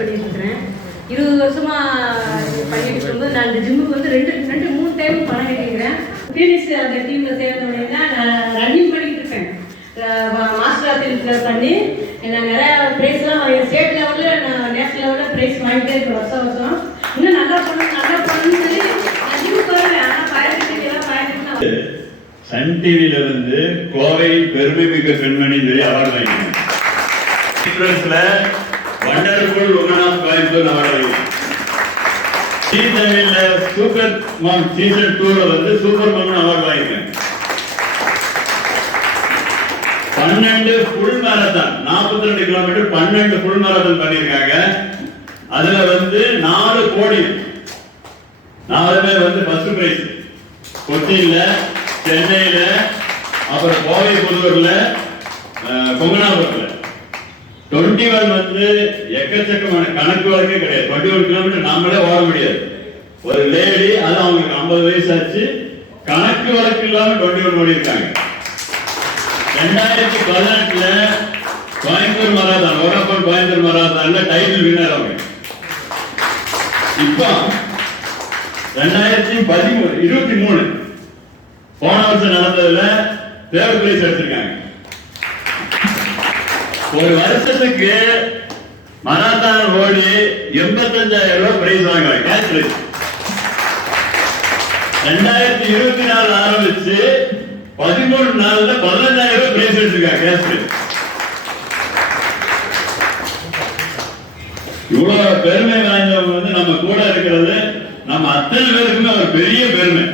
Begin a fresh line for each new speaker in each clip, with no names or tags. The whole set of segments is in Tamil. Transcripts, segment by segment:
பண்ணிட்டு இருபது வருஷமாக பண்ணிட்டு இருக்கும்போது நான் இந்த ஜிம்முக்கு வந்து ரெண்டு ரெண்டு மூணு டைம் பணம் கட்டிக்கிறேன். டீனிஸ் அந்த டீமில் சேர்ந்தோடனே நான் ரன்னிங் பண்ணிட்டு இருக்கேன் மாஸ்டர் அத்லீட்டில் பண்ணி நான் நிறையா ப்ரைஸ்லாம் ஸ்டேட் லெவலில் நான் நேஷனல் லெவலில் ப்ரைஸ் வாங்கிட்டே இருக்கேன் வருஷம் வருஷம். இன்னும் நல்லா பண்ணணும் நல்லா பண்ணணும்னு சொல்லி நான் ஜிம்முக்கு வருவேன் ஆனால் பயணத்துக்கு பயன்படுத்தி
சன் டிவியில் வந்து கோவை பெருமைமிக்க பெண்மணி சொல்லி அவார்டு வாங்கினேன் இன்ஃபுளுன்ஸ்ல வாய்ப்பு உமன் ஆஃப் தமிழ்ல சூப்பர் மாம் சீசன் டூல வந்து சூப்பர் மாமன் அவார்டு வாங்கிருக்கேன் பன்னெண்டு ஃபுல் மேரத்தான் நாற்பத்தி ரெண்டு கிலோமீட்டர் பன்னெண்டு ஃபுல் மேரத்தான் பண்ணியிருக்காங்க. அதுல வந்து நாலு கோடி. நாலு பேர் வந்து ஃபர்ஸ்ட் பிரைஸ் கொச்சியில சென்னையில அப்புறம் கோவை புதூர்ல அஹ், டுவெண்ட்டி ஒன் வந்து எக்கச்சக்கமான கணக்கு வழக்கே கிடையாது. டுவெண்ட்டி ஒன் கிலோமீட்டர் நம்மளே ஓட முடியாது. ஒரு லேடி அது அவங்களுக்கு ஐம்பது வயசு ஆச்சு கணக்கு வழக்கு இல்லாம டுவெண்ட்டி ஒன் ஓடி இருக்காங்க ரெண்டாயிரத்தி பதினெட்டுல கோயம்புத்தூர் மராதான் ஓடாப்பன் கோயம்புத்தூர் மராதான்ல டைட்டில் வின்னர் அவங்க. இப்போ ரெண்டாயிரத்தி பதிமூணு இருபத்தி மூணு போன வருஷம் நடந்ததுல தேர்ட் பிரைஸ் எடுத்திருக்காங்க ஒரு வருஷத்துக்கு மராத்தான் ஓடி எண்பத்தஞ்சாயிரம் ரூபாய் பிரைஸ் வாங்குறாங்க கேஷ் பிரைஸ் ரெண்டாயிரத்தி இருபத்தி நாலு ஆரம்பிச்சு பதிமூணு நாள்ல பதினஞ்சாயிரம் ரூபாய் பிரைஸ் எடுத்திருக்காங்க. கேஷ் பிரைஸ் இவ்வளவு பெருமை வாய்ந்தவங்க வந்து நம்ம கூட இருக்கிறது நம்ம அத்தனை பேருக்குமே ஒரு பெரிய பெருமை.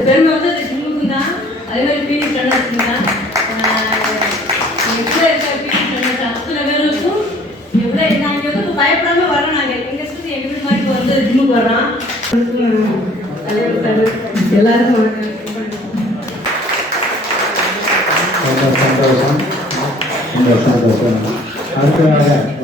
பெருமை வந்து அந்த ஜிம்முக்கு தான் அதே மாதிரி பிடி ஃப்ரெண்ட்ஸுக்கு தான் இப்போ அத்தனை பேருக்கும் எவ்வளோ நாங்கள் வந்து பயப்படாமல் வரோம் நாங்கள் எங்கள் இஷ்டத்துக்கு எங்கள் வீட்டு மாதிரி வந்து ஜிம்முக்கு வர்றோம் எல்லாருக்கும்
சந்தோஷம் சந்தோஷம் அடுத்ததாக